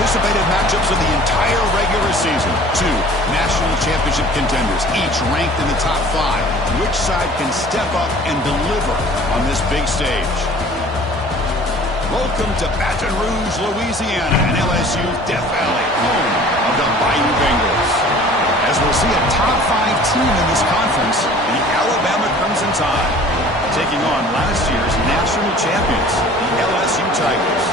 anticipated matchups of the entire regular season. Two national championship contenders, each ranked in the top 5. Which side can step up and deliver on this big stage? Welcome to Baton Rouge, Louisiana, and LSU's Death Valley, home of the Bayou Bengals. As we'll see a top 5 team in this conference, the Alabama Crimson Tide, taking on last year's national champions, the LSU Tigers.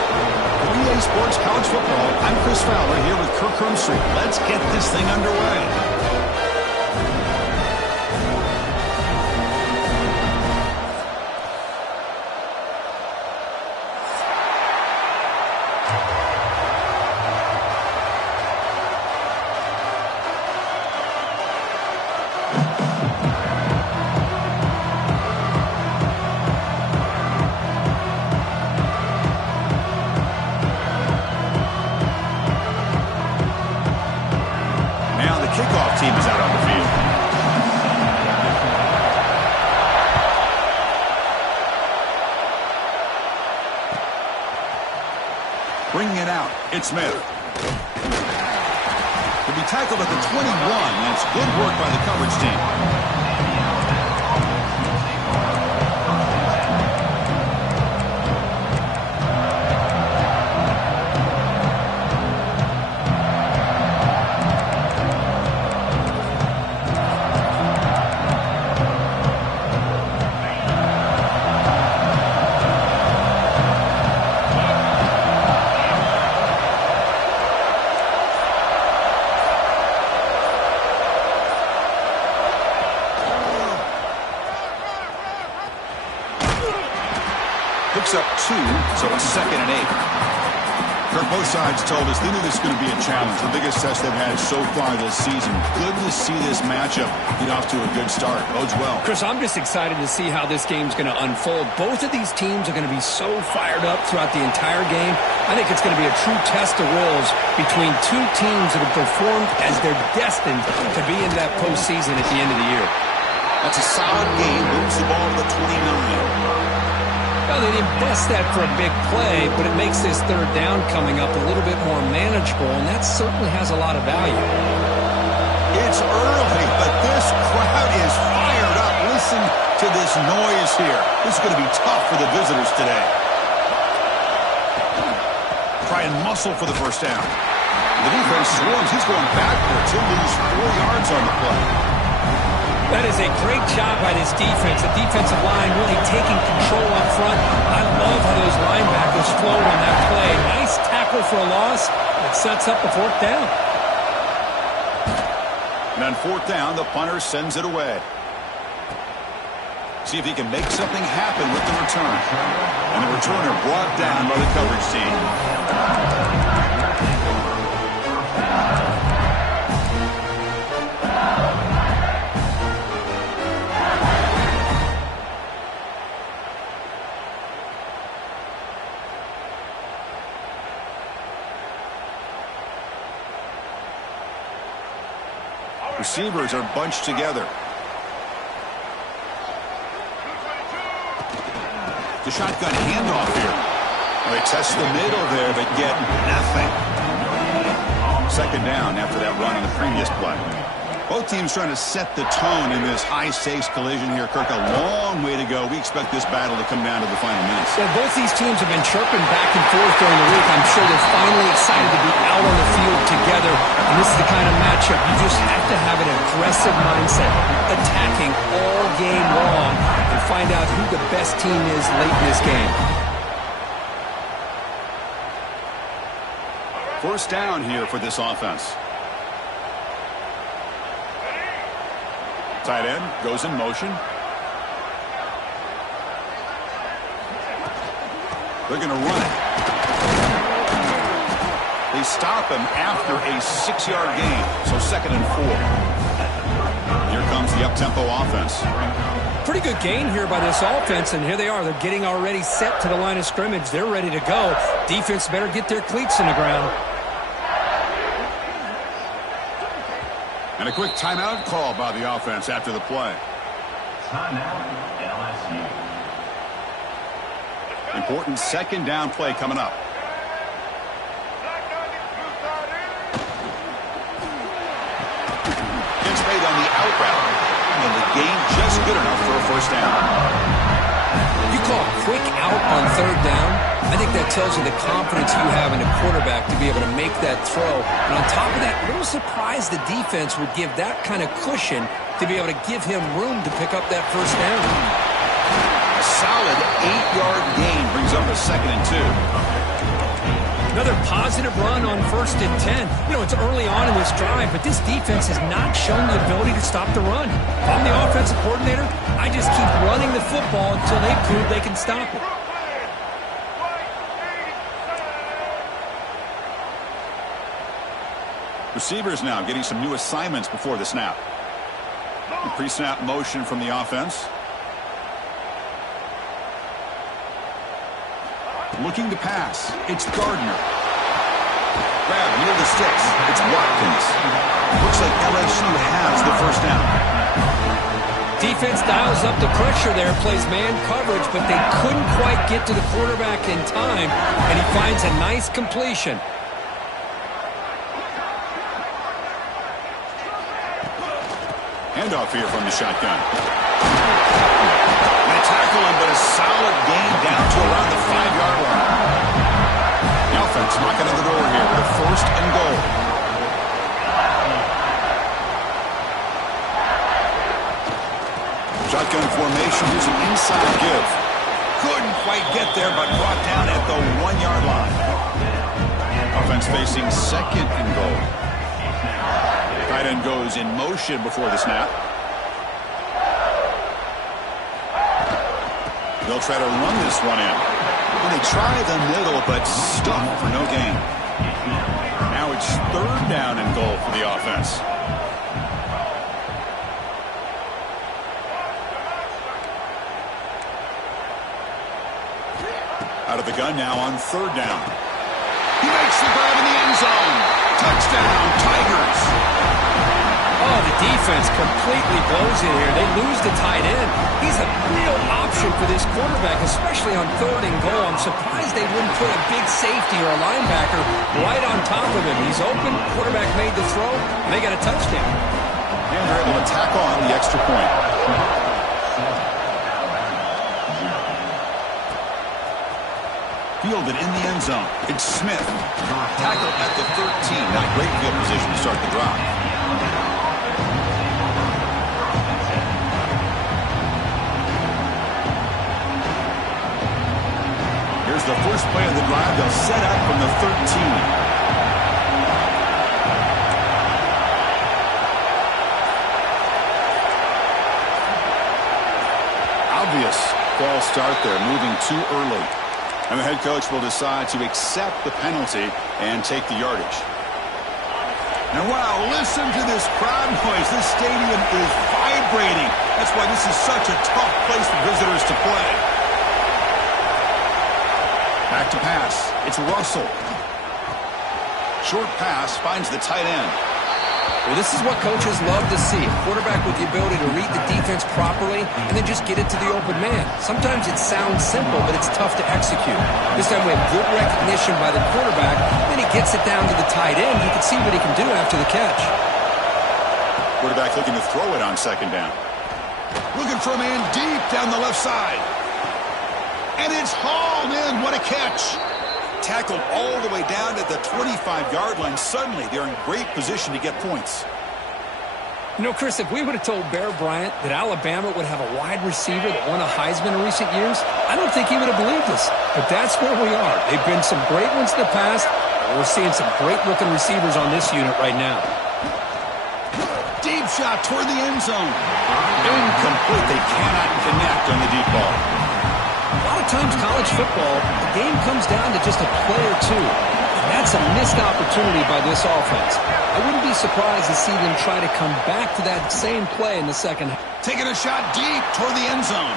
For EA Sports College Football, I'm Chris Fowler here with Kirk Crumstreet. Let's get this thing underway. Kickoff team is out on the field. Bringing it out, it's Smith. He'll be tackled at the 21. That's good work by the coverage team. Picks up 2, so it's 2nd and 8. Kirk, both sides told us they knew this was going to be a challenge, the biggest test they've had so far this season. Good to see this matchup get off to a good start. Bodes well. Chris, I'm just excited to see how this game's going to unfold. Both of these teams are going to be so fired up throughout the entire game. I think it's going to be a true test of wills between two teams that have performed as they're destined to be in that postseason at the end of the year. That's a solid game. Moves the ball to the 29. Well, they didn't bust that for a big play, but it makes this 3rd down coming up a little bit more manageable, and that certainly has a lot of value. It's early, but this crowd is fired up. Listen to this noise here. This is going to be tough for the visitors today. Try and muscle for the first down. The defense swarms. He's going backwards. He'll lose 4 yards on the play. That is a great job by this defense. The defensive line really taking control up front. I love how those linebackers flowed on that play. Nice tackle for a loss. It sets up the 4th down. And on 4th down, the punter sends it away. See if he can make something happen with the return. And the returner brought down by the coverage team. Receivers are bunched together. The shotgun handoff here. Well, they test the middle there, but get nothing. 2nd down after that run on the previous play. Both teams trying to set the tone in this high-stakes collision here. Kirk, a long way to go. We expect this battle to come down to the final minutes. Yeah, both these teams have been chirping back and forth during the week. I'm sure they're finally excited to be out on the field together. And this is the kind of matchup you just have to have an aggressive mindset, attacking all game long, and find out who the best team is late in this game. 1st down here for this offense. Tight end goes in motion. They're going to run it. They stop him after a 6-yard gain, so 2nd and 4. Here comes the up-tempo offense. Pretty good gain here by this offense, and here they are. They're getting already set to the line of scrimmage. They're ready to go. Defense better get their cleats in the ground. And a quick timeout call by the offense after the play. Timeout, LSU. Important 2nd down play coming up. out route. And the gain just good enough for a first down. You call a quick out on third down, I think that tells you the confidence you have in a quarterback to be able to make that throw. And on top of that, a little surprised the defense would give that kind of cushion to be able to give him room to pick up that first down. A solid 8-yard gain brings up a 2nd and 2. Another positive run on 1st and 10. You know, it's early on in this drive, but this defense has not shown the ability to stop the run. If I'm the offensive coordinator, I just keep running the football until they prove they can stop it. Receivers now getting some new assignments before the snap. The pre-snap motion from the offense. Looking to pass. It's Gardner. Grab near the sticks. It's Watkins. Looks like LSU has the first down. Defense dials up the pressure there, plays man coverage, but they couldn't quite get to the quarterback in time, and he finds a nice completion. Handoff here from the shotgun. They tackle him, but a solid gain down to around the 5-yard line. The offense knocking on the door here with a 1st and goal. Shotgun formation. Here's an inside give. Couldn't quite get there, but brought down at the 1-yard line. Offense facing 2nd and goal. Tight end goes in motion before the snap. They'll try to run this one in. And they try the middle, but stuck for no gain. Now it's 3rd down and goal for the offense. Out of the gun now on 3rd down. He makes the grab in the end zone. Touchdown, Tigers. Oh, the defense completely blows it here. They lose the tight end. He's a real option for this quarterback, especially on 3rd and goal. I'm surprised they wouldn't put a big safety or a linebacker right on top of him. He's open. Quarterback made the throw, and they got a touchdown. And they're able to tack on the extra point. Fielded in the end zone. It's Smith. Tackled at the 13. Not great field position to start the drive. Here's the first play of the drive. They'll set up from the 13. Obvious false start there, moving too early. And the head coach will decide to accept the penalty and take the yardage. And wow, listen to this crowd noise. This stadium is vibrating. That's why this is such a tough place for visitors to play. Back to pass. It's Russell. Short pass finds the tight end. Well, this is what coaches love to see. A quarterback with the ability to read the defense properly and then just get it to the open man. Sometimes it sounds simple, but it's tough to execute. This time we have good recognition by the quarterback. Then he gets it down to the tight end. You can see what he can do after the catch. Quarterback looking to throw it on 2nd down. Looking for a man deep down the left side. And it's hauled in. What a catch. Tackled all the way down to the 25-yard line. Suddenly, they're in great position to get points. You know, Chris, if we would have told Bear Bryant that Alabama would have a wide receiver that won a Heisman in recent years, I don't think he would have believed us. But that's where we are. They've been some great ones in the past, and we're seeing some great-looking receivers on this unit right now. Deep shot toward the end zone. Incomplete. They cannot connect on the deep ball. A lot of times college football, the game comes down to just a play or two. That's a missed opportunity by this offense. I wouldn't be surprised to see them try to come back to that same play in the second half. Taking a shot deep toward the end zone.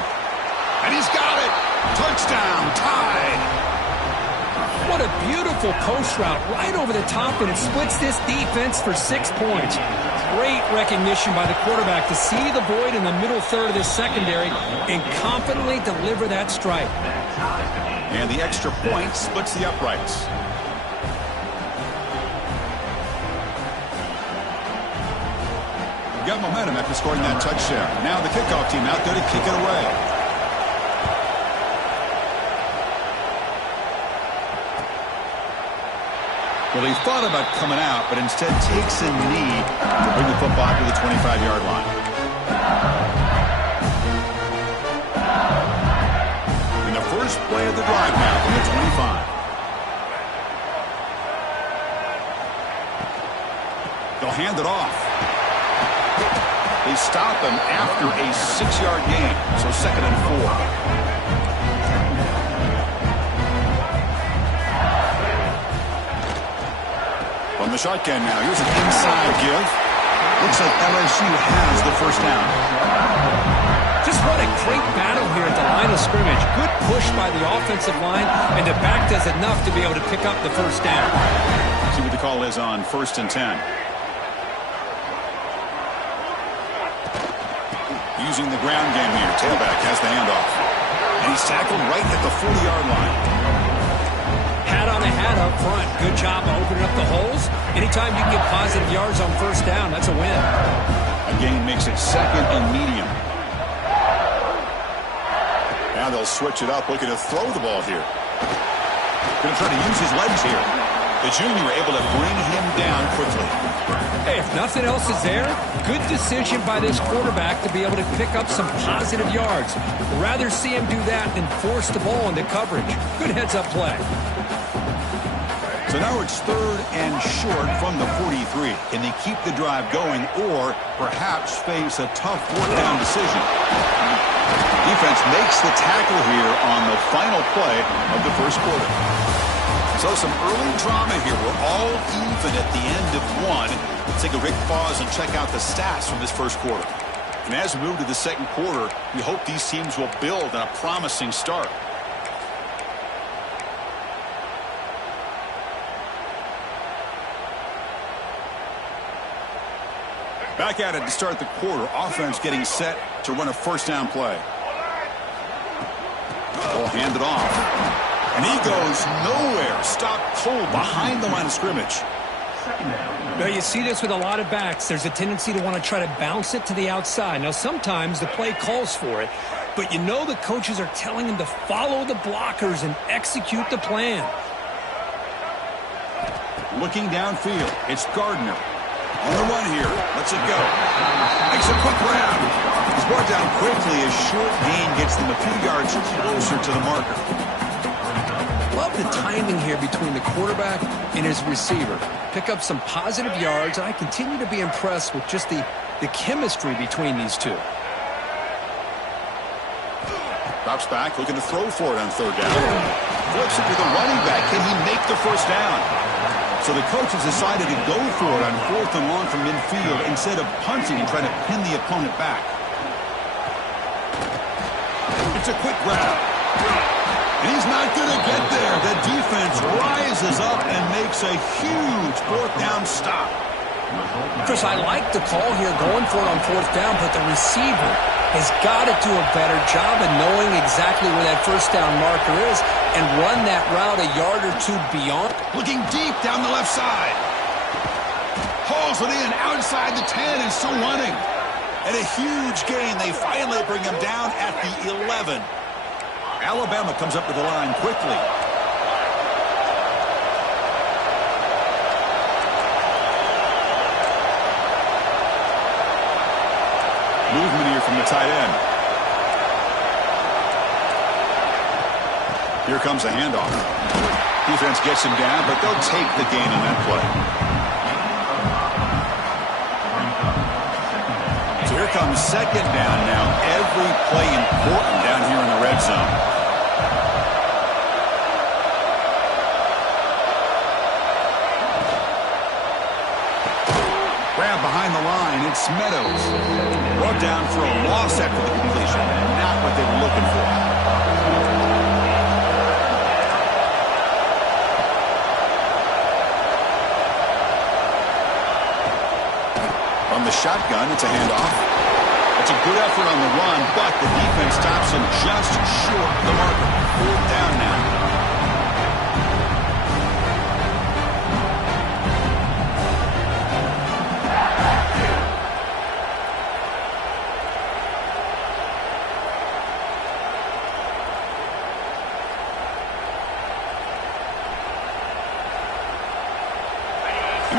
And he's got it. Touchdown, tied. What a beautiful post route right over the top, and it splits this defense for 6 points. Great recognition by the quarterback to see the void in the middle third of this secondary and confidently deliver that strike. And the extra point splits the uprights. Got momentum after scoring that touchdown. Now the kickoff team out there to kick it away. Well, he thought about coming out, but instead takes a knee to bring the football to the 25-yard line. In the first play of the drive now from the 25. They'll hand it off. They stop him after a 6-yard gain, so 2nd and 4. From the shotgun now, here's an inside give. Looks like LSU has the first down. Just what a great battle here at the line of scrimmage. Good push by the offensive line, and the back does enough to be able to pick up the first down. See what the call is on 1st and 10. Using the ground game here. Tailback has the handoff. And he's tackled right at the 40-yard line. Hat on a hat up front. Good job of opening up the holes. Anytime you can get positive yards on first down, that's a win. A gain makes it 2nd and medium. Now they'll switch it up, looking to throw the ball here. Going to try to use his legs here. The junior able to bring him down quickly. Hey, if nothing else is there, good decision by this quarterback to be able to pick up some positive yards. Rather see him do that than force the ball into coverage. Good heads-up play. So now it's 3rd and short from the 43. Can they keep the drive going or perhaps face a tough 4th-down decision? Defense makes the tackle here on the final play of the first quarter. So some early drama here. We're all even at the end of one. Let's take a quick pause and check out the stats from this first quarter. And as we move to the second quarter, we hope these teams will build on a promising start. Back at it to start the quarter. Offense getting set to run a first down play. We'll hand it off. And he goes nowhere. Stopped cold behind the line of scrimmage. Now, you see this with a lot of backs. There's a tendency to want to try to bounce it to the outside. Now, sometimes the play calls for it, but you know the coaches are telling him to follow the blockers and execute the plan. Looking downfield, it's Gardner. On the run here. Lets it go. Makes a quick grab. He's brought down quickly. A short gain gets them a few yards closer to the marker. Love the timing here between the quarterback and his receiver. Pick up some positive yards. I continue to be impressed with just the chemistry between these two. Drops back, looking to throw for it on 3rd down. Flips it to the running back. Can he make the first down? So the coach has decided to go for it on 4th and long from midfield instead of punting and trying to pin the opponent back. It's a quick grab. And he's not going to get there. The defense rises up and makes a huge 4th down stop. Chris, I like the call here going for it on 4th down, but the receiver has got to do a better job of knowing exactly where that first down marker is and run that route a yard or two beyond. Looking deep down the left side. Hauls it in outside the 10 and still running. And a huge gain. They finally bring him down at the 11. Alabama comes up to the line quickly. Movement here from the tight end. Here comes the handoff. Defense gets him down, but they'll take the gain on that play. So here comes 2nd down now. Every play important down here in the red zone. Grab behind the line. It's Meadows. Brought down for a loss after the completion. Not what they were looking for. From the shotgun, it's a handoff. It's a good effort on the run, but the defense stops him just short of the marker. 4th down now.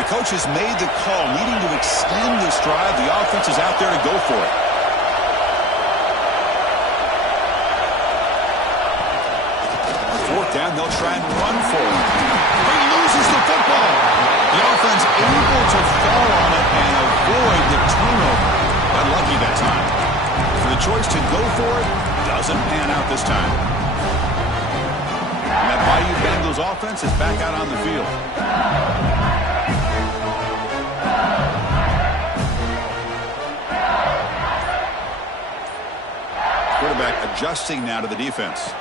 And the coach has made the call, needing to extend this drive. The offense is out there to go for it. Fourth down, they'll try and run for it. He loses the football. The offense able to fall on it and avoid the turnover. Got lucky that time. For the choice to go for it, doesn't pan out this time. And that Bayou Bengals offense is back out on the field. Quarterback adjusting now to the defense.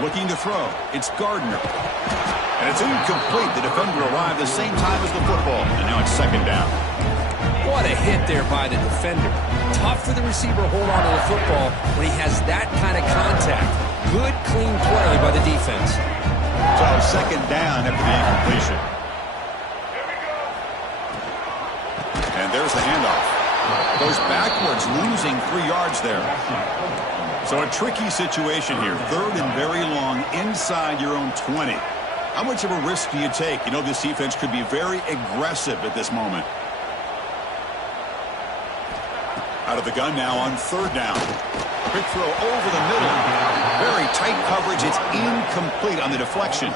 Looking to throw. It's Gardner. And it's incomplete. The defender arrived the same time as the football. And now it's second down. What a hit there by the defender. Tough for the receiver to hold on to the football when he has that kind of contact. Good, clean play by the defense. So second down after the incompletion. And there's the handoff. Goes backwards, losing 3 yards there. So a tricky situation here. Third and very long inside your own 20. How much of a risk do you take? You know, this defense could be very aggressive at this moment. Out of the gun now on third down. Quick throw over the middle. Very tight coverage. It's incomplete on the deflection.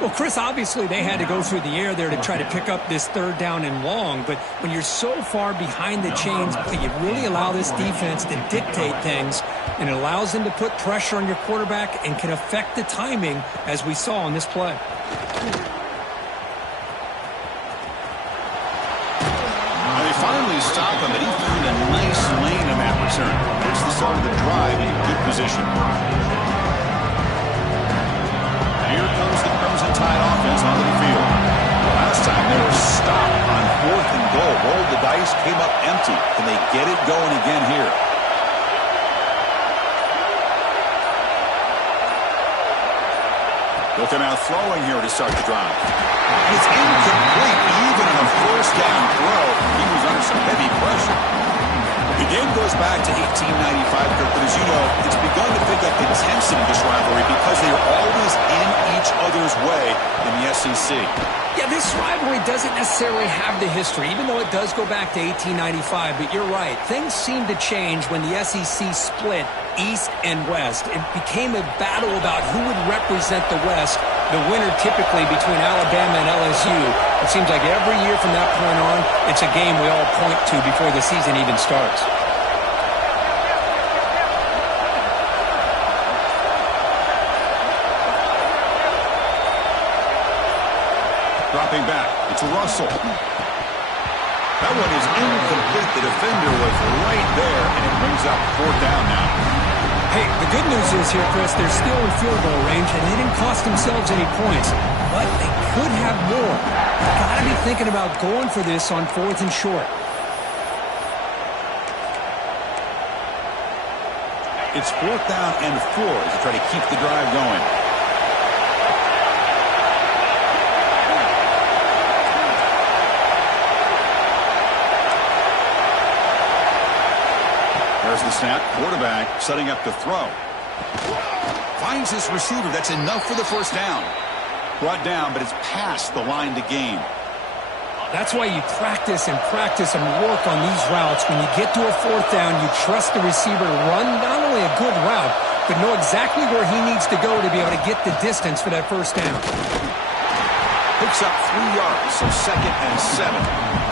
Well, Chris, obviously they had to go through the air there to try to pick up this third down and long, but when you're so far behind the chains, you really allow this defense to dictate things, and it allows them to put pressure on your quarterback and can affect the timing, as we saw on this play. Now they finally stop him, but he found a nice lane in that return. That's the start of the drive in good position. Here comes the Crimson Tide offense onto the field. Last time they were stopped on 4th and goal. Rolled the dice, came up empty. Can they get it going again here? Looking out throwing here to start the drive. And it's incomplete. Even on a first down throw, he was under some heavy pressure. The game goes back to 1895, Kirk, but as you know, it's begun to pick up intensity, this rivalry, because they are always in each other's way in the SEC. Yeah, this rivalry doesn't necessarily have the history, even though it does go back to 1895, but you're right. Things seem to change when the SEC split East and West. It became a battle about who would represent the West, the winner typically between Alabama and LSU. It seems like every year from that point on, it's a game we all point to before the season even starts. Dropping back, it's Russell. That one is incomplete. The defender was right there, and it brings up fourth down now. Hey, the good news is here, Chris, they're still in field goal range, and they didn't cost themselves any points, but they could have more. Got to be thinking about going for this on 4th and short. It's 4th down and 4 as they try to keep the drive going. There's the snap. Quarterback setting up to throw. Finds his receiver. That's enough for the first down. Brought down, but it's past the line to gain. That's why you practice and work on these routes. When you get to a 4th down, you trust the receiver to run not only a good route, but know exactly where he needs to go to be able to get the distance for that first down. Picks up 3 yards, so 2nd and 7.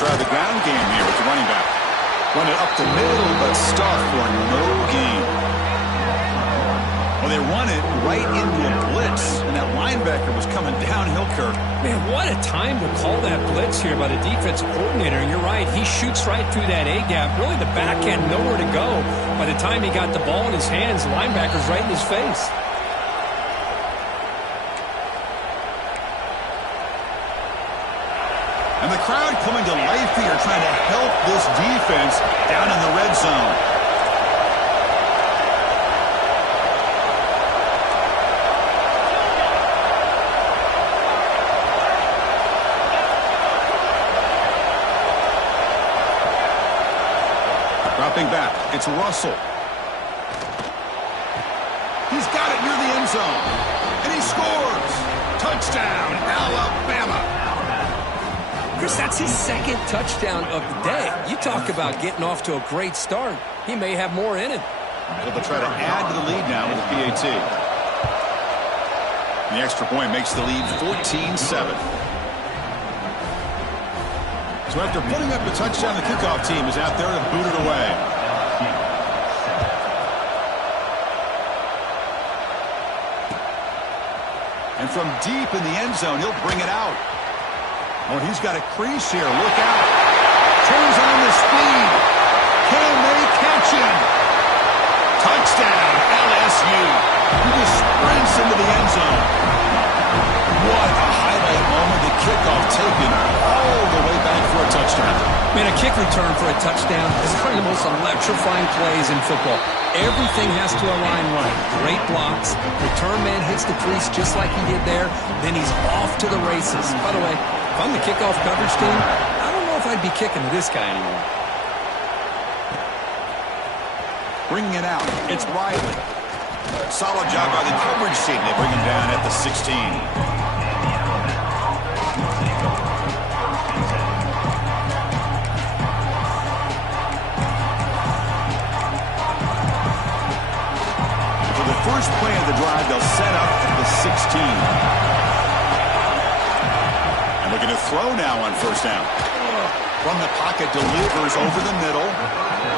Try the ground game here with the running back. Run it up the middle, but stuck for no gain. Well, they run it right into a blitz, and that linebacker was coming downhill, Kirk. Man, what a time to call that blitz here by the defensive coordinator. And you're right, he shoots right through that A-gap. Really, the back end, nowhere to go. By the time he got the ball in his hands, the linebacker's right in his face. And the crowd coming to life here, trying to help this defense down in the red zone. Dropping back. It's Russell. He's got it near the end zone. And he scores. Touchdown, Alabama. Chris, that's his second touchdown of the day. You talk about getting off to a great start. He may have more in him. Able to try to add to the lead now with the PAT. The extra point makes the lead 14-7. So after putting up the touchdown, the kickoff team is out there to boot it away. And from deep in the end zone, he'll bring it out. Oh, he's got a crease here. Look out. Turns on the speed. Can they catch him? Touchdown, LSU. He just sprints into the end zone. What a highlight moment. The kickoff taken all the way back for a touchdown. Man, a kick return for a touchdown is one of the most electrifying plays in football. Everything has to align right. Great blocks. Return man hits the crease just like he did there. Then he's off to the races. By the way, if I'm the kickoff coverage team, I don't know if I'd be kicking to this guy anymore. Bringing it out. It's Riley. Solid job by the coverage team. They bring him down at the 16. For the first play of the drive, they'll set up at the 16. And looking to throw now on first down. From the pocket, delivers over the middle.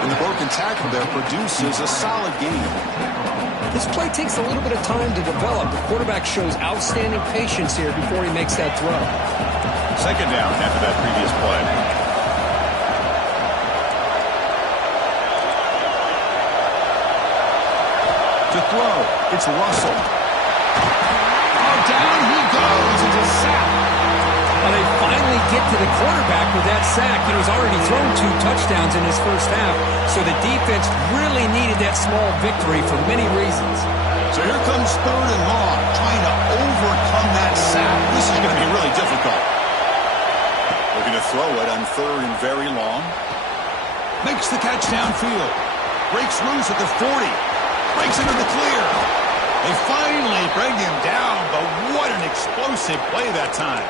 And the broken tackle there produces a solid gain. This play takes a little bit of time to develop. The quarterback shows outstanding patience here before he makes that throw. Second down after that previous play. To throw, it's Russell. Oh, down he goes. It's a sack. Well, they finally get to the quarterback with that sack. He's already thrown 2 touchdowns in his first half, so the defense really needed that small victory for many reasons. So here comes third and long, trying to overcome that sack. This is going to be really difficult. Looking to throw it on third and very long. Makes the catch downfield. Breaks loose at the 40. Breaks into the clear. They finally bring him down, but what an explosive play that time.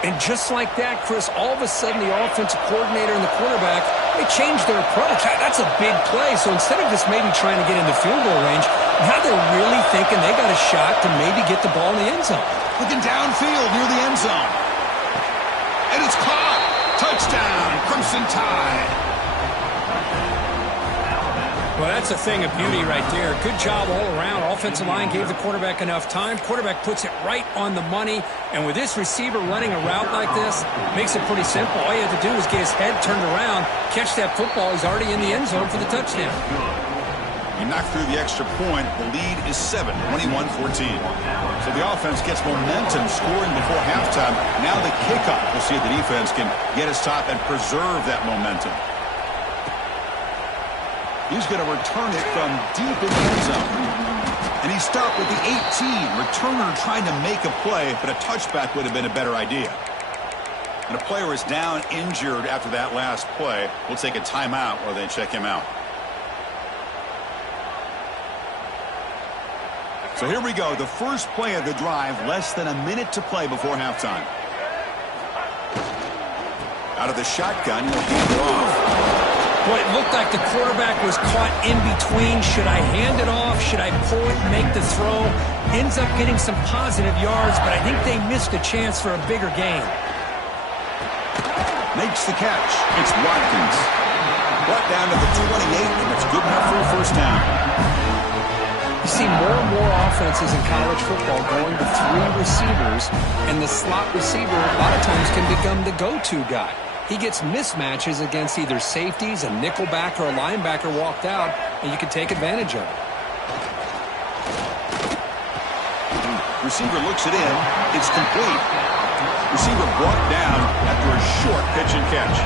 And just like that, Chris, all of a sudden the offensive coordinator and the quarterback, they changed their approach. That's a big play. So instead of just maybe trying to get into field goal range, now they're really thinking they got a shot to maybe get the ball in the end zone. Looking downfield near the end zone. And it's caught. Touchdown, Crimson Tide. Well, that's a thing of beauty right there. Good job all around. Offensive line gave the quarterback enough time. Quarterback puts it right on the money. And with this receiver running a route like this, makes it pretty simple. All you have to do is get his head turned around, catch that football. He's already in the end zone for the touchdown. You knock through the extra point. The lead is 7, 21-14. So the offense gets momentum scoring before halftime. Now the kickoff. We'll see if the defense can get his top and preserve that momentum. He's going to return it from deep in the end zone. And he stopped with the 18. Returner trying to make a play, but a touchback would have been a better idea. And a player is down injured after that last play. We'll take a timeout while they check him out. So here we go. The first play of the drive, less than a minute to play before halftime. Out of the shotgun, he'll hand it off. Boy, it looked like the quarterback was caught in between. Should I hand it off? Should I pull it and make the throw? Ends up getting some positive yards, but I think they missed a chance for a bigger gain. Makes the catch. It's Watkins. Brought down to the 28, and it's good enough for a first down. You see more and more offenses in college football going to 3 receivers, and the slot receiver a lot of times can become the go-to guy. He gets mismatches against either safeties, a nickelback, or a linebacker walked out, and you can take advantage of it. Receiver looks it in. It's complete. Receiver brought down after a short pitch and catch.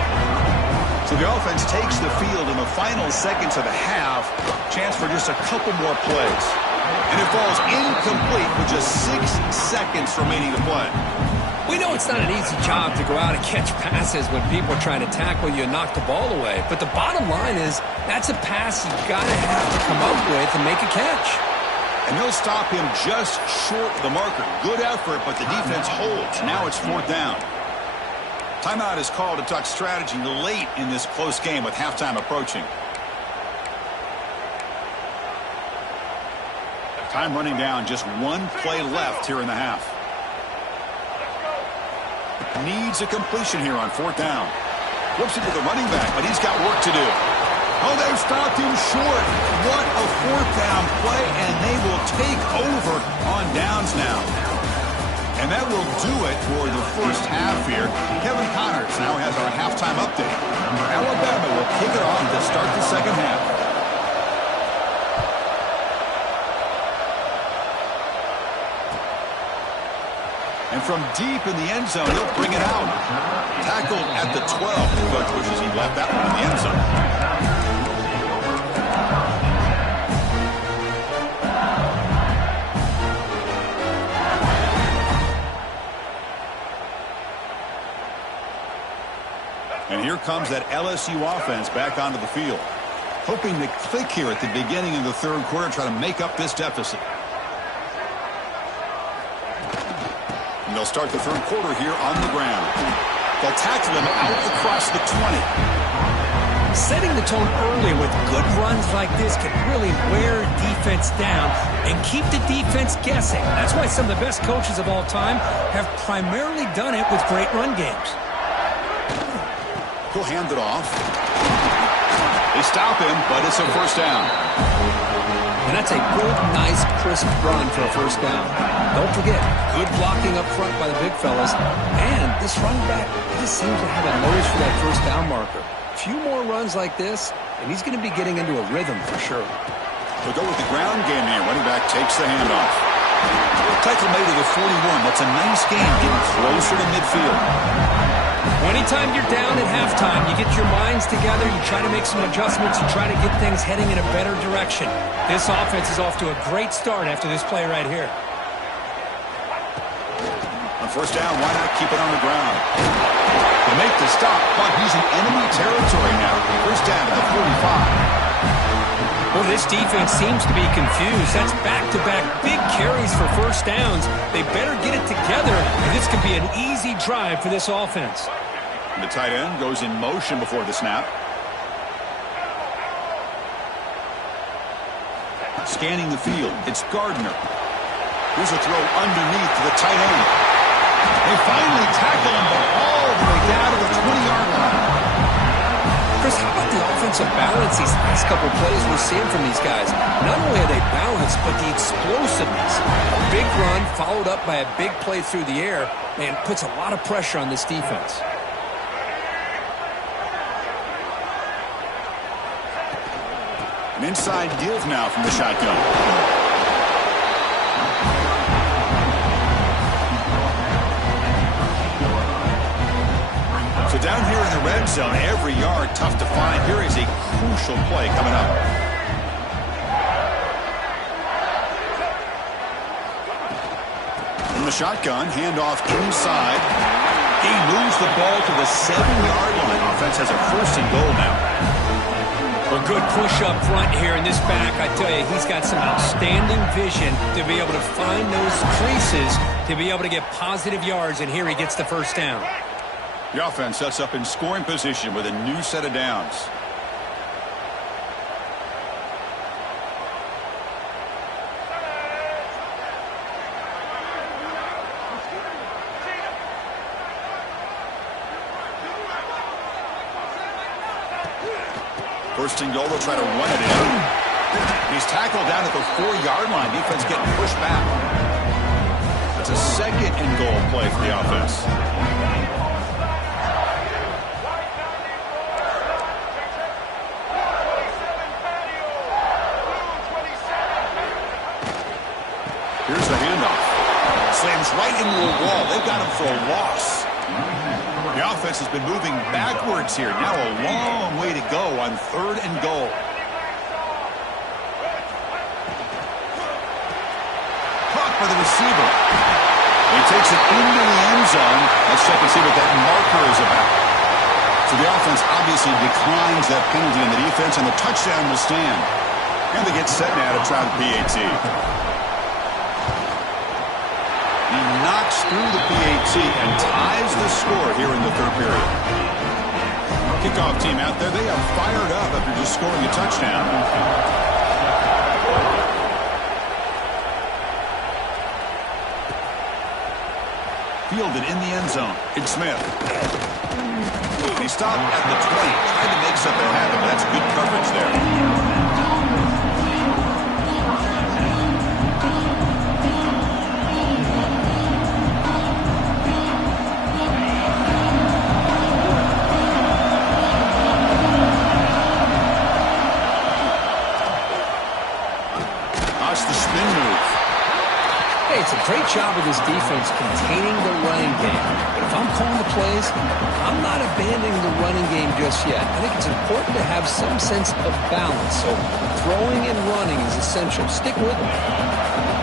So the offense takes the field in the final seconds of the half. Chance for just a couple more plays. And it falls incomplete with just 6 seconds remaining to play. We know it's not an easy job to go out and catch passes when people are trying to tackle you and knock the ball away. But the bottom line is that's a pass you got to have to come up with and make a catch. And they'll stop him just short of the marker. Good effort, but the defense holds. Now it's 4th down. Timeout is called to talk strategy late in this close game with halftime approaching. Time running down, just one play left here in the half. Needs a completion here on 4th down. Flips it to the running back, but he's got work to do. Oh, they've stopped him short. What a 4th down play, and they will take over on downs now. And that will do it for the first half here. Kevin Connors now has our halftime update. Alabama will kick it off to start the second half. And from deep in the end zone, he'll bring it out. Tackled at the 12. The coach wishes he left that one in the end zone. And here comes that LSU offense back onto the field. Hoping to click here at the beginning of the third quarter, try to make up this deficit. And they'll start the third quarter here on the ground. They'll tackle him out across the 20. Setting the tone early with good runs like this can really wear defense down and keep the defense guessing. That's why some of the best coaches of all time have primarily done it with great run games. He'll hand it off. They stop him, but it's a first down. And that's a good, nice, crisp run for a first down. Don't forget, good blocking up front by the big fellas. And this running back just seems to have a nose for that first down marker. A few more runs like this, and he's going to be getting into a rhythm for sure. They'll go with the ground game here. Running back takes the handoff. Tackle made to the 41. That's a nice game, getting closer to midfield. Anytime you're down at halftime, you get your minds together, you try to make some adjustments, you try to get things heading in a better direction. This offense is off to a great start after this play right here. On first down, why not keep it on the ground? They make the stop, but he's in enemy territory now. First down at the 45. Well, this defense seems to be confused. That's back-to-back big carries for first downs. They better get it together, and this could be an easy drive for this offense. And the tight end goes in motion before the snap. Scanning the field, it's Gardner. Here's a throw underneath to the tight end. They finally tackle him, but all the way down to the 20-yard line. Chris, how about the offensive balance these last couple plays we're seeing from these guys? Not only are they balanced, but the explosiveness. A big run followed up by a big play through the air, man, puts a lot of pressure on this defense. An inside give now from the shotgun. So down here in the red zone, every yard tough to find. Here is a crucial play coming up. From the shotgun, handoff inside. He moves the ball to the 7-yard line. Offense has a first and goal now. A good push up front here in this back. I tell you, he's got some outstanding vision to be able to find those creases, to be able to get positive yards, and here he gets the first down. The offense sets up in scoring position with a new set of downs. First and goal, they'll try to run it in. He's tackled down at the 4-yard line. Defense getting pushed back. That's a second and goal play for the offense. Here's the handoff. Slams right into the wall. They've got him for a loss. The offense has been moving backwards here. Now a long way to go on third and goal. Caught by the receiver. They takes it into the end zone. Let's check and see what that marker is about. So the offense obviously declines that penalty on the defense, and the touchdown will stand. And they get set now to try the PAT. He knocks through the PAT and ties the score here in the third period. Kickoff team out there, they are fired up after just scoring a touchdown. Fielded in the end zone. It's Smith. He stopped at the 20, tried to make something happen, but that's good coverage there. It's a great job of this defense containing the running game. But if I'm calling the plays, I'm not abandoning the running game just yet. I think it's important to have some sense of balance. So throwing and running is essential. Stick with it.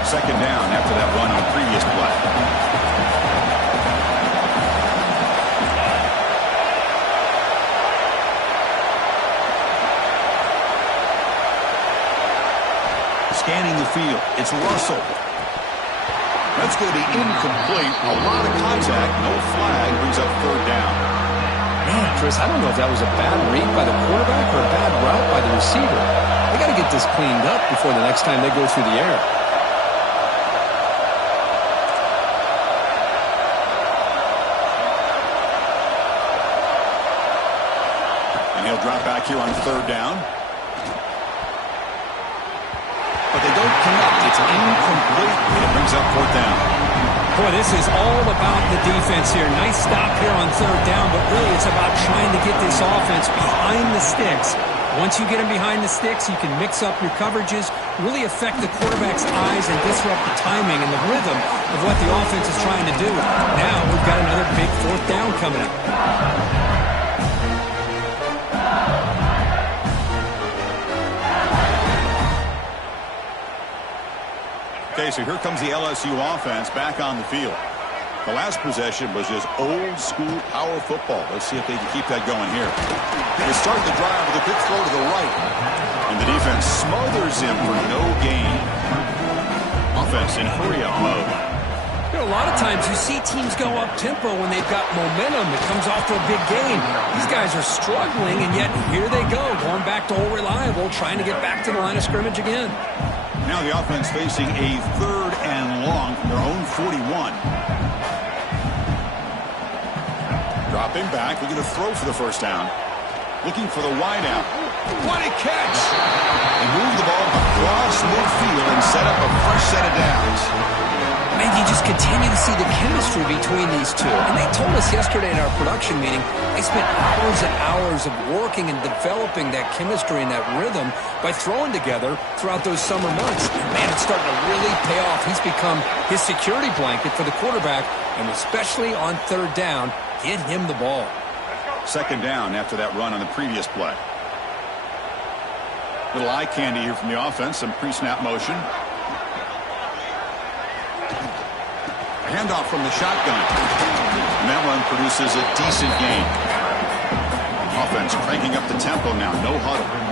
Second down after that run on the previous play. Scanning the field. It's Russell. That's going to be incomplete. A lot of contact. No flag. Brings up third down. Man, Chris, I don't know if that was a bad read by the quarterback or a bad route by the receiver. They got to get this cleaned up before the next time they go through the air. And he'll drop back here on third down. But they don't connect. It's incomplete, and it brings up fourth down. Boy, this is all about the defense here. Nice stop here on third down, but really it's about trying to get this offense behind the sticks. Once you get them behind the sticks, you can mix up your coverages, really affect the quarterback's eyes and disrupt the timing and the rhythm of what the offense is trying to do. Now we've got another big fourth down coming up. Okay, so here comes the LSU offense back on the field. The last possession was just old-school power football. Let's see if they can keep that going here. They start the drive with a quick throw to the right. And the defense smothers him for no gain. Offense in hurry-up mode. You know, a lot of times you see teams go up-tempo when they've got momentum. It comes off to a big gain. These guys are struggling, and yet here they go, going back to old reliable, trying to get back to the line of scrimmage again. Now the offense facing a third and long from their own 41. Dropping back, looking to throw for the first down. Looking for the wideout. What a catch! They move the ball across midfield and set up a fresh set of downs. Man, you just continue to see the chemistry between these two. And they told us yesterday in our production meeting, they spent hours and hours of working and developing that chemistry and that rhythm by throwing together throughout those summer months. And man, it's starting to really pay off. He's become his security blanket for the quarterback, and especially on third down, get him the ball. Second down after that run on the previous play. Little eye candy here from the offense, some pre-snap motion. Handoff from the shotgun. And that one produces a decent gain. Offense cranking up the tempo now. No huddle.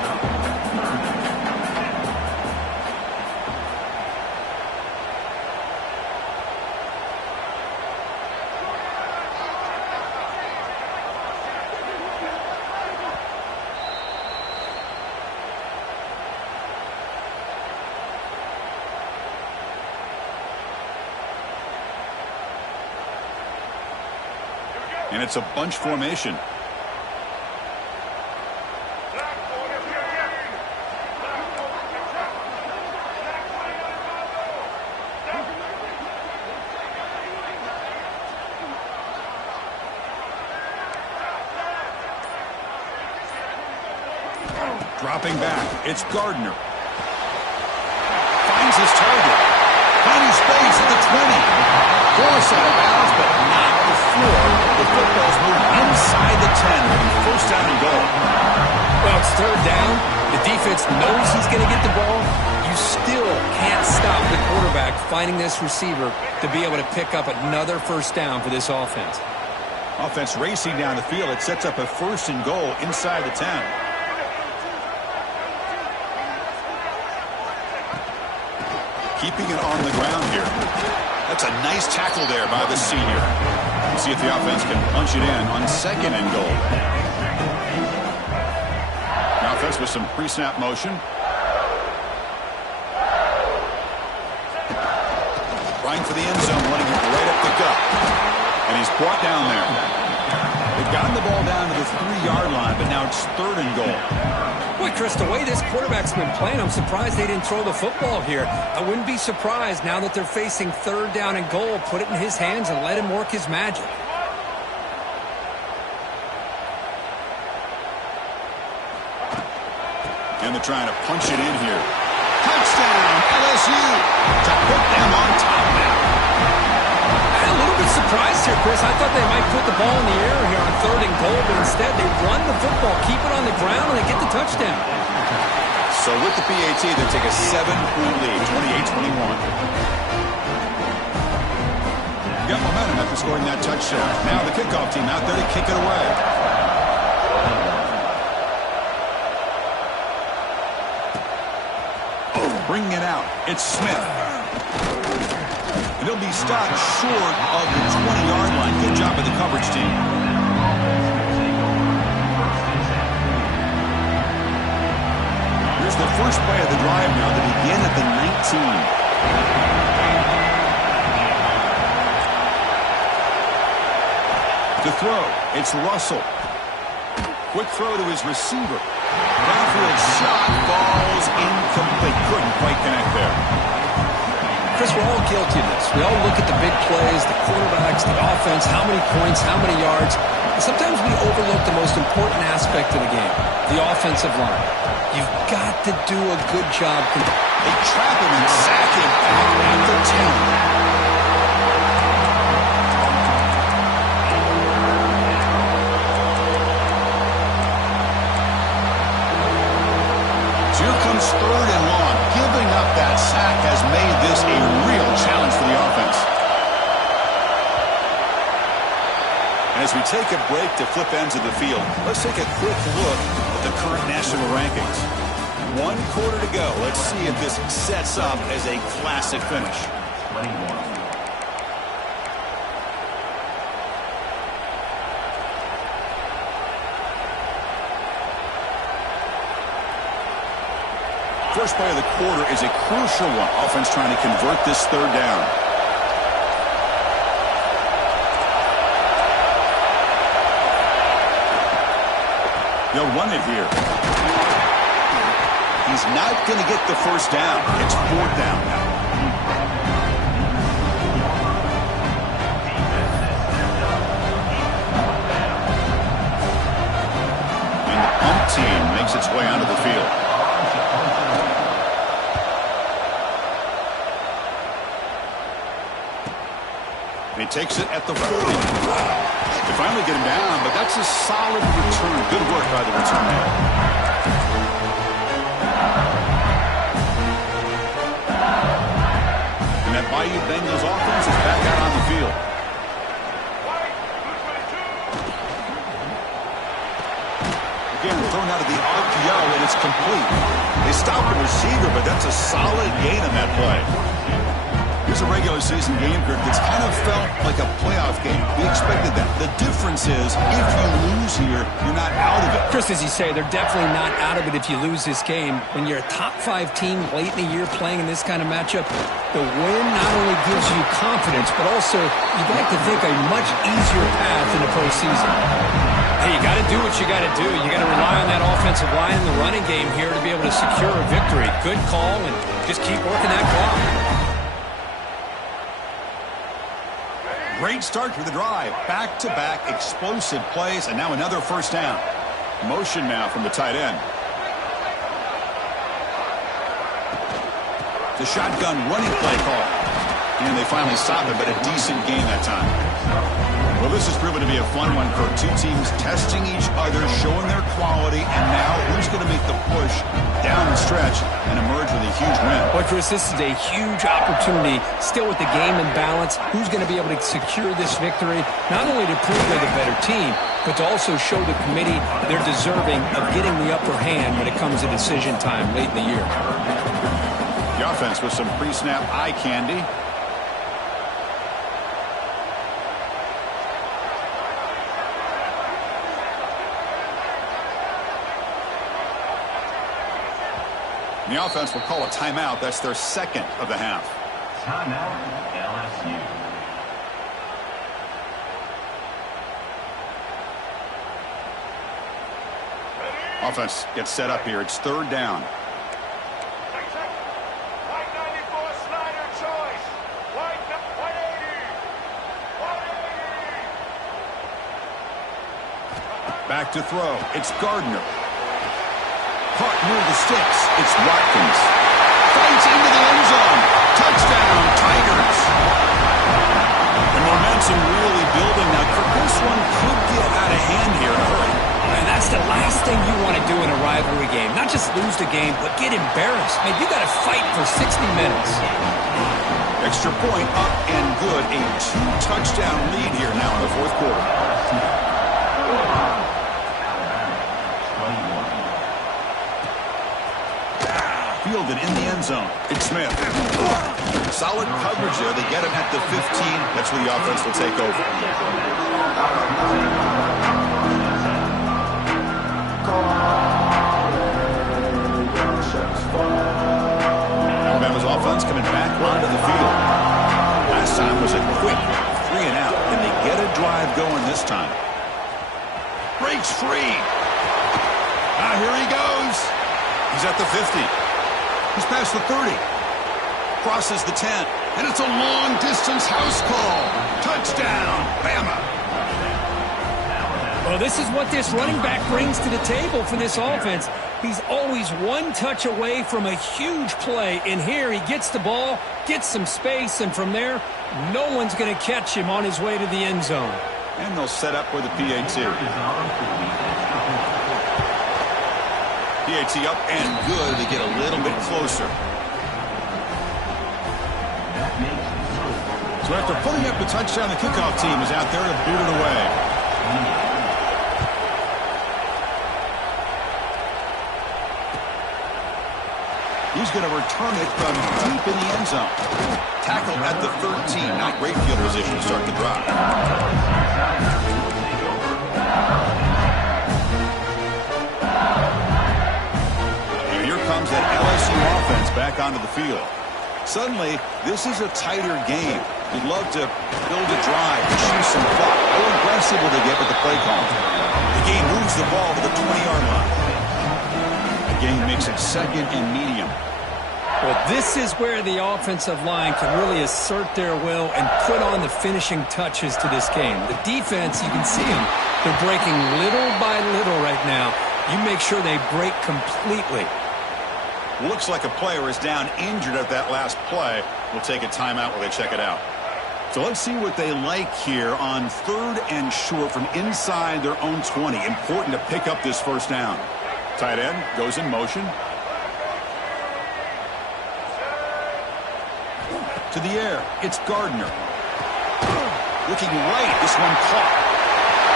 And it's a bunch formation. Dropping back. It's Gardner. Finds his target. Finding space at the 20. Force out of bounds, but not before the football's moved inside the 10. It'll be first down and goal. Well, it's third down. The defense knows he's going to get the ball. You still can't stop the quarterback finding this receiver to be able to pick up another first down for this offense. Offense racing down the field. It sets up a 1st and goal inside the 10. Keeping it on the ground here. That's a nice tackle there by the senior. We'll see if the offense can punch it in on 2nd and goal. The offense with some pre-snap motion. Trying for the end zone, running it right up the gut. And he's brought down there. They've gotten the ball down to the 3-yard line, but now it's 3rd and goal. Boy, Chris, the way this quarterback's been playing, I'm surprised they didn't throw the football here. I wouldn't be surprised now that they're facing 3rd down and goal. Put it in his hands and let him work his magic. And they're trying to punch it in here. Touchdown, LSU, to put them on top now. I'm a little bit surprised here, Chris. I thought they might put the ball in the air here on 3rd and goal, but instead they run the football, keep it on the ground, and they get the touchdown. So with the PAT, they take a 7-point lead, 28-21. Got momentum after scoring that touchdown. Now the kickoff team out there to kick it away. Bringing it out, it's Smith. And he'll be stopped short of the 20-yard line. Good job by the coverage team. Here's the first play of the drive now to begin at the 19. To throw, it's Russell. Quick throw to his receiver. Downfield shot falls incomplete. Couldn't quite connect there. Chris, we're all guilty of this. We all look at the big plays, the quarterbacks, the offense, how many points, how many yards. And sometimes we overlook the most important aspect of the game, the offensive line. You've got to do a good job. They trap him and sack him back at the 10. Here comes 3rd and long. Giving up that sack has made this a real challenge for the offense. And as we take a break to flip ends of the field, let's take a quick look at the current national rankings. 1 quarter to go. Let's see if this sets up as a classic finish. 21. First play of the quarter is a crucial one. Offense trying to convert this 3rd down. They'll run it here. He's not going to get the first down. It's 4th down now. And the pump team makes its way onto the field. He takes it at the 40. They finally get him down, but that's a solid return. Good work by the return man. And that Bayou Bengals offense is back out on the field. Again, thrown out of the RPO, and it's complete. They stop the receiver, but that's a solid gain on that play. Here's a regular season game group that's kind of felt like a playoff game. We expected that. The difference is, if you lose here, you're not out of it. Chris, as you say, they're definitely not out of it if you lose this game. When you're a top 5 team late in the year playing in this kind of matchup, the win not only gives you confidence, but also you'd like to think a much easier path in the postseason. Hey, you got to do what you got to do. You got to rely on that offensive line and the running game here to be able to secure a victory. Good call, and just keep working that clock. Great start to the drive. Back-to-back explosive plays, and now another first down. Motion now from the tight end. The shotgun running play call. And they finally stop it, but a decent gain that time. Well, this has proven to be a fun one for two teams testing each other, showing their quality, and now who's going to make the push huge win. Well, Chris, this is a huge opportunity. Still with the game in balance, who's going to be able to secure this victory? Not only to prove they're the better team, but to also show the committee they're deserving of getting the upper hand when it comes to decision time late in the year. The offense with some pre-snap eye candy. The offense will call a timeout. That's their second of the half. Timeout, LSU. Offense gets set up here. It's third down. Madden24 Snyder choice. 180. Back to throw. It's Gardner. Caught near the sticks. It's Watkins. Fights into the end zone. Touchdown, Tigers. The momentum really building now. This one could get out of hand here in a hurry. And that's the last thing you want to do in a rivalry game. Not just lose the game, but get embarrassed. Man, you got to fight for 60 minutes. Extra point up and good. A 2-touchdown lead here now in the fourth quarter. Fielded in the end zone. It's Smith. Solid coverage there. They get him at the 15. That's where the offense will take over. Alabama's offense coming back onto the field. Last time was a quick 3 and out. Can they get a drive going this time? Breaks free. Here he goes. He's at the 50. He's past the 30. Crosses the 10. And it's a long-distance house call. Touchdown, Bama. Well, this is what this running back brings to the table for this offense. He's always one touch away from a huge play. And here he gets the ball, gets some space, and from there, no one's going to catch him on his way to the end zone. And they'll set up for the PAT. PAT up and good. They get a little bit closer. So after putting up the touchdown, the kickoff team is out there to boot it away. He's going to return it from deep in the end zone. Tackle at the 13. Not great field position to start the drive. Comes that LSU offense back onto the field. Suddenly, this is a tighter game. You'd love to build a drive, to shoot some clock. How aggressive will they get with the play call? The game moves the ball to the 20-yard line. The game makes it second and medium. Well, this is where the offensive line can really assert their will and put on the finishing touches to this game. The defense, you can see them. They're breaking little by little right now. You make sure they break completely. Looks like a player is down injured at that last play. We'll take a timeout while they check it out. So let's see what they like here on 3rd and short from inside their own 20. Important to pick up this first down. Tight end goes in motion. To the air. It's Gardner. Looking right. This one caught.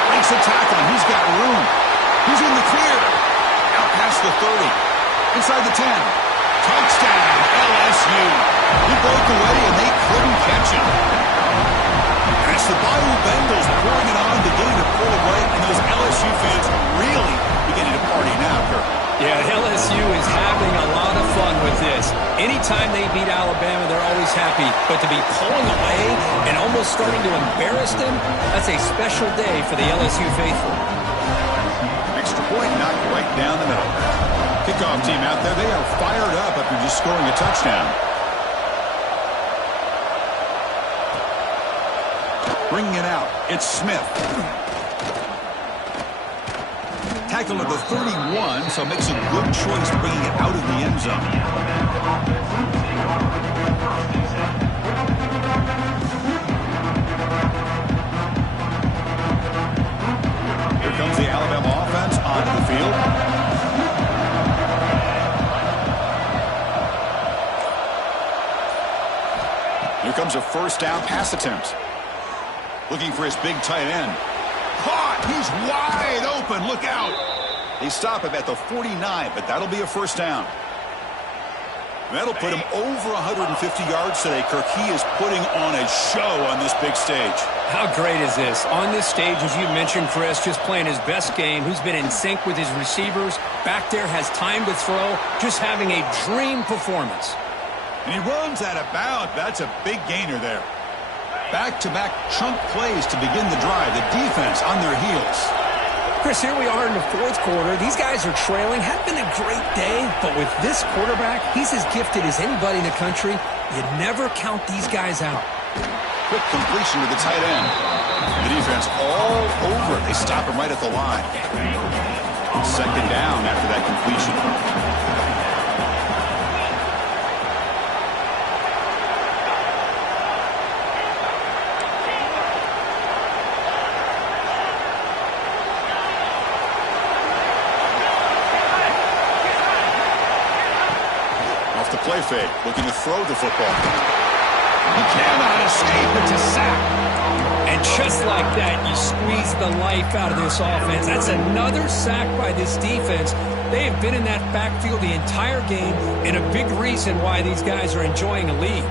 Breaks a tackle. He's got room. He's in the clear. Out past the 30. Inside the 10. Touchdown, LSU. He broke away, and they couldn't catch him. And it's the Bayou Bengals pouring it on, beginning to pull away, and those LSU fans really beginning to party now, Kirk. Yeah, LSU is having a lot of fun with this. Anytime they beat Alabama, they're always happy. But to be pulling away and almost starting to embarrass them, that's a special day for the LSU faithful. Extra point knocked right down the middle. Kickoff team out there, they are fired up after just scoring a touchdown. Bringing it out, it's Smith. Tackle at the 31, so makes a good choice bringing it out of the end zone. Here comes the Alabama offense onto the field. Here comes a first down pass attempt. Looking for his big tight end. Caught! He's wide open. Look out! They stop him at the 49, but that'll be a first down. That'll put him over 150 yards today, Kirk. He is putting on a show on this big stage. How great is this? On this stage, as you mentioned, Chris, just playing his best game. Who's been in sync with his receivers. Back there, has time to throw. Just having a dream performance. And he runs out of bounds. That's a big gainer there. Back-to-back chunk plays to begin the drive. The defense on their heels. Chris, here we are in the fourth quarter. These guys are trailing. Had been a great day, but with this quarterback, he's as gifted as anybody in the country. You never count these guys out. Quick completion to the tight end. The defense all over it. They stop him right at the line. Second down after that completion. Play fake, looking to throw the football. He cannot escape. It's a sack. And just like that, you squeeze the life out of this offense. That's another sack by this defense. They have been in that backfield the entire game, and a big reason why these guys are enjoying a lead.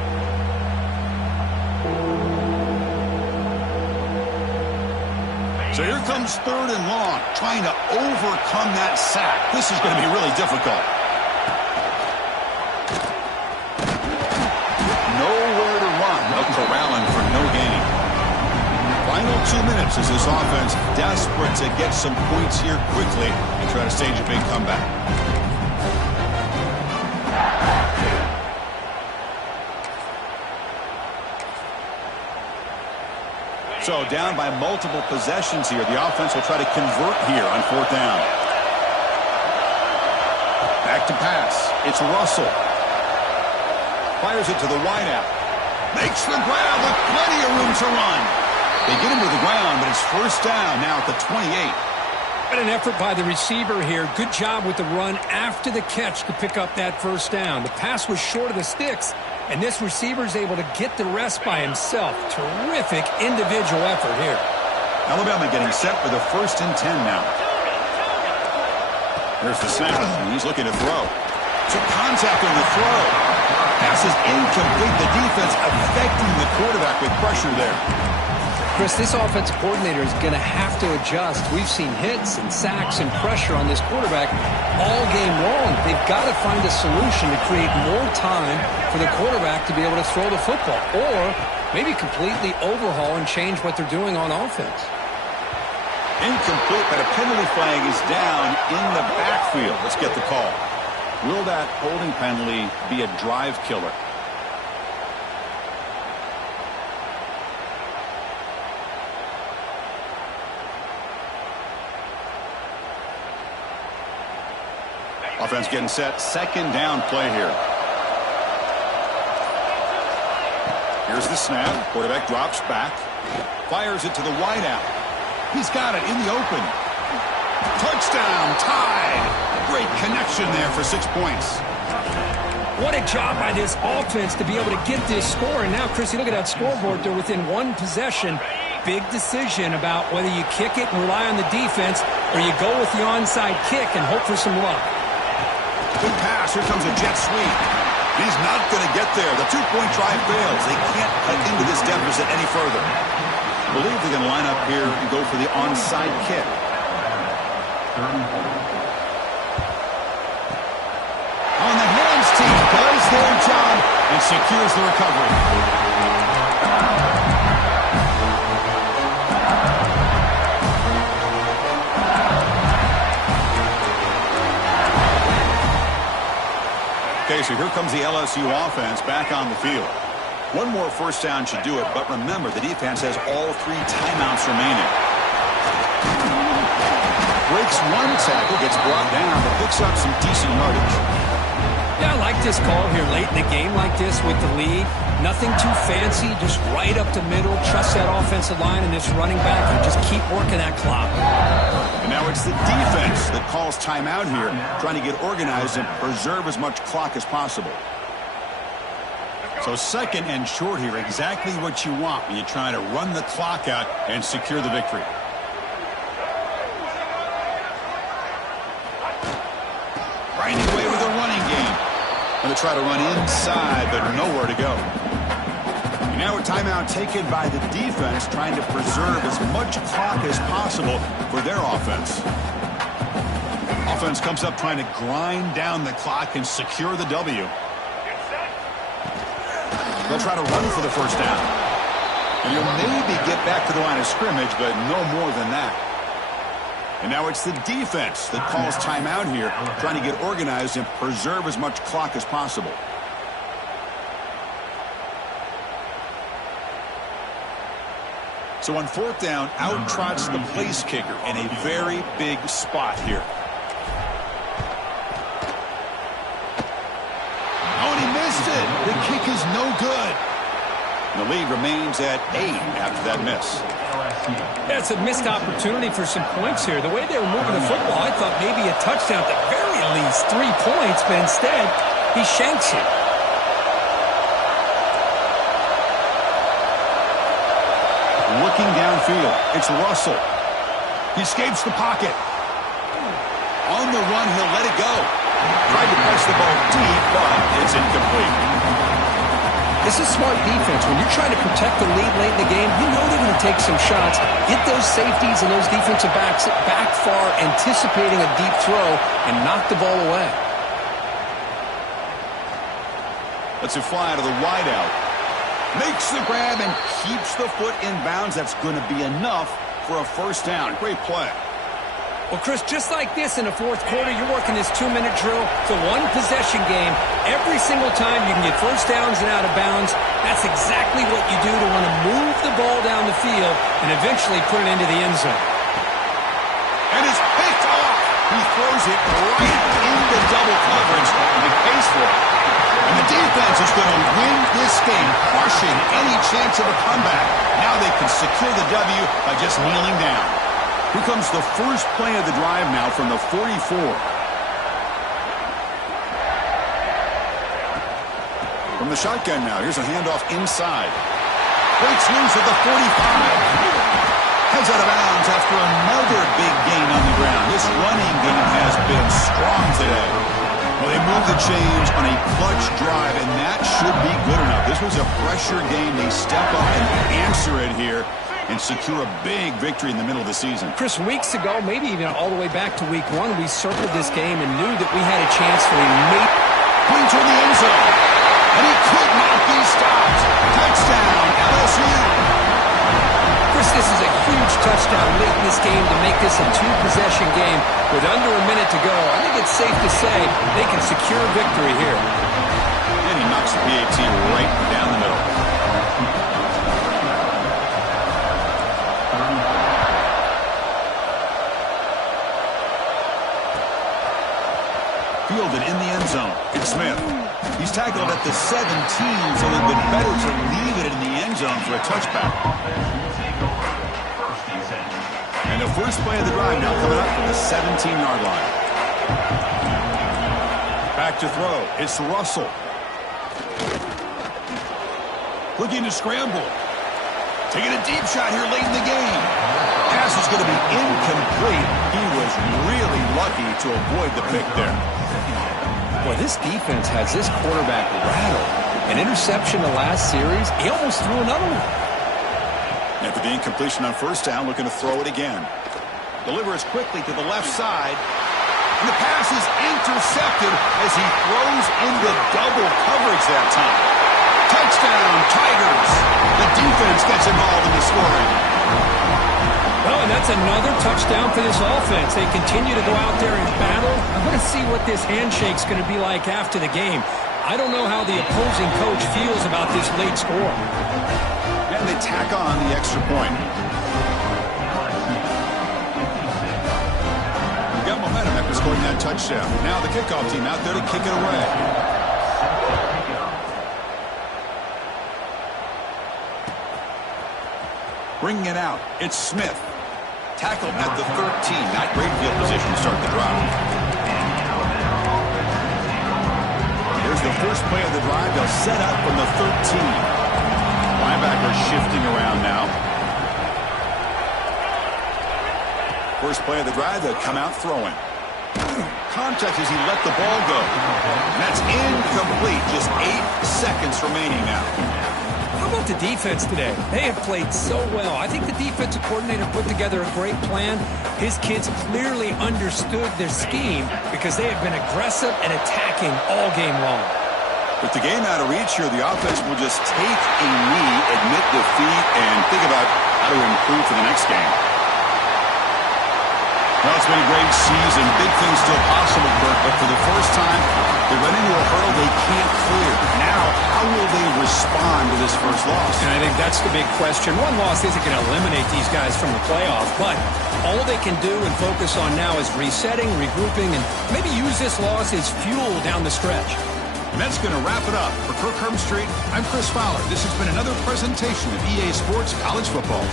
So here comes third and long, trying to overcome that sack. This is going to be really difficult. Corralling for no gain. Final 2 minutes as this offense desperate to get some points here quickly and try to stage a big comeback. So down by multiple possessions here. The offense will try to convert here on fourth down. Back to pass. It's Russell. Fires it to the wideout. Makes the grab with plenty of room to run. They get him to the ground, but it's first down now at the 28. What an effort by the receiver here. Good job with the run after the catch to pick up that first down. The pass was short of the sticks, and this receiver is able to get the rest by himself. Terrific individual effort here. Alabama getting set for the 1st and 10 now. There's the snap, and he's looking to throw. Took contact on the throw. Pass is incomplete. The defense affecting the quarterback with pressure there. Chris, this offensive coordinator is going to have to adjust. We've seen hits and sacks and pressure on this quarterback all game long. They've got to find a solution to create more time for the quarterback to be able to throw the football, or maybe completely overhaul and change what they're doing on offense. Incomplete, but a penalty flag is down in the backfield. Let's get the call. Will that holding penalty be a drive killer? Offense getting set. Second down play here. Here's the snap. Quarterback drops back. Fires it to the wideout. He's got it in the open. Touchdown, tied. Great connection there for 6 points. What a job by this offense to be able to get this score. And now, Chris, you look at that scoreboard. They're within one possession. Big decision about whether you kick it and rely on the defense or you go with the onside kick and hope for some luck. Good pass. Here comes a jet sweep. He's not going to get there. The two-point try fails. They can't cut into this deficit any further. I believe they're going to line up here and go for the onside kick. On the hands team, does their job and secures the recovery. Okay, so here comes the LSU offense back on the field. One more first down should do it, but remember, the defense has all 3 timeouts remaining. Breaks one tackle, gets brought down, but picks up some decent yardage. Yeah, I like this call here late in the game like this with the lead. Nothing too fancy, just right up the middle. Trust that offensive line and this running back and just keep working that clock. And now it's the defense that calls timeout here, trying to get organized and preserve as much clock as possible. So second and short here, exactly what you want when you're trying to run the clock out and secure the victory. Grinding away with a running game. Going to try to run inside, but nowhere to go. Now a timeout taken by the defense, trying to preserve as much clock as possible for their offense. Offense comes up trying to grind down the clock and secure the W. They'll try to run for the first down. And you'll maybe get back to the line of scrimmage, but no more than that. And now it's the defense that calls timeout here, trying to get organized and preserve as much clock as possible. So on fourth down, out trots the place kicker in a very big spot here. Oh, and he missed it. The kick is no good. The lead remains at 8 after that miss. That's a missed opportunity for some points here. The way they were moving the football, I thought maybe a touchdown, at the very least 3 points, but instead, he shanks it. Looking downfield, it's Russell. He escapes the pocket. On the run, he'll let it go. Tried to press the ball deep, but it's incomplete. This is smart defense. When you're trying to protect the lead late in the game, you know they're going to take some shots, get those safeties and those defensive backs back far, anticipating a deep throw, and knock the ball away. Lets it fly to the wideout. Makes the grab and keeps the foot in bounds. That's going to be enough for a first down. Great play. Well, Chris, just like this in the fourth quarter, you're working this 2-minute drill. It's a one-possession game. Every single time you can get first downs and out of bounds. That's exactly what you do to want to move the ball down the field and eventually put it into the end zone. And it's picked off. He throws it right into double coverage and pays for it. And the defense is going to win this game, crushing any chance of a comeback. Now they can secure the W by just kneeling down. Here comes the first play of the drive now from the 44. From the shotgun now, here's a handoff inside. Breaks loose at the 45. Heads out of bounds after another big gain on the ground. This running game has been strong today. Well, they move the chains on a clutch drive, and that should be good enough. This was a pressure game. They step up and answer it here and secure a big victory in the middle of the season. Chris, weeks ago, maybe even all the way back to week 1, we circled this game and knew that we had a chance for a late point toward the end zone. And he could not be stopped. Touchdown, LSU. Chris, this is a huge touchdown late in this game to make this a 2-possession game with under a minute to go. I think it's safe to say they can secure victory here. And he knocks the PAT right down the middle. Fielded in the end zone. It's Smith. He's tackled at the 17, so it would have been better to leave it in the end zone for a touchback. And the first play of the drive now coming up from the 17-yard line. Back to throw. It's Russell. Looking to scramble. Taking a deep shot here late in the game. Pass is going to be incomplete. He was really lucky to avoid the pick there. Well, this defense has this quarterback rattled. An interception the last series, he almost threw another one. After the incompletion on first down, looking to throw it again. Delivers quickly to the left side. And the pass is intercepted as he throws into double coverage that time. Touchdown, Tigers. The defense gets involved in the scoring. Well, and that's another touchdown for this offense. They continue to go out there and battle. I want to see what this handshake's going to be like after the game. I don't know how the opposing coach feels about this late score. And they tack on the extra point. We got momentum after scoring that touchdown. Now the kickoff team out there to kick it away. Bringing it out, it's Smith. Tackled at the 13. Not great field position to start the drive. Here's the first play of the drive, they'll set up from the 13. Linebacker shifting around now. First play of the drive, they'll come out throwing. Contact as he let the ball go. That's incomplete. Just 8 seconds remaining now. How about the defense today? They have played so well. I think the defensive coordinator put together a great plan. His kids clearly understood their scheme because they have been aggressive and attacking all game long. With the game out of reach here, the offense will just take a knee, admit defeat, and think about how to improve for the next game. Well, it's been a great season. Big things still possible, Bert, but for the first time, they run into a hurdle they can't clear. Now, how will they respond to this first loss? And I think that's the big question. One loss isn't going to eliminate these guys from the playoff, but all they can do and focus on now is resetting, regrouping, and maybe use this loss as fuel down the stretch. And that's going to wrap it up. For Kirk Street, I'm Chris Fowler. This has been another presentation of EA Sports College Football.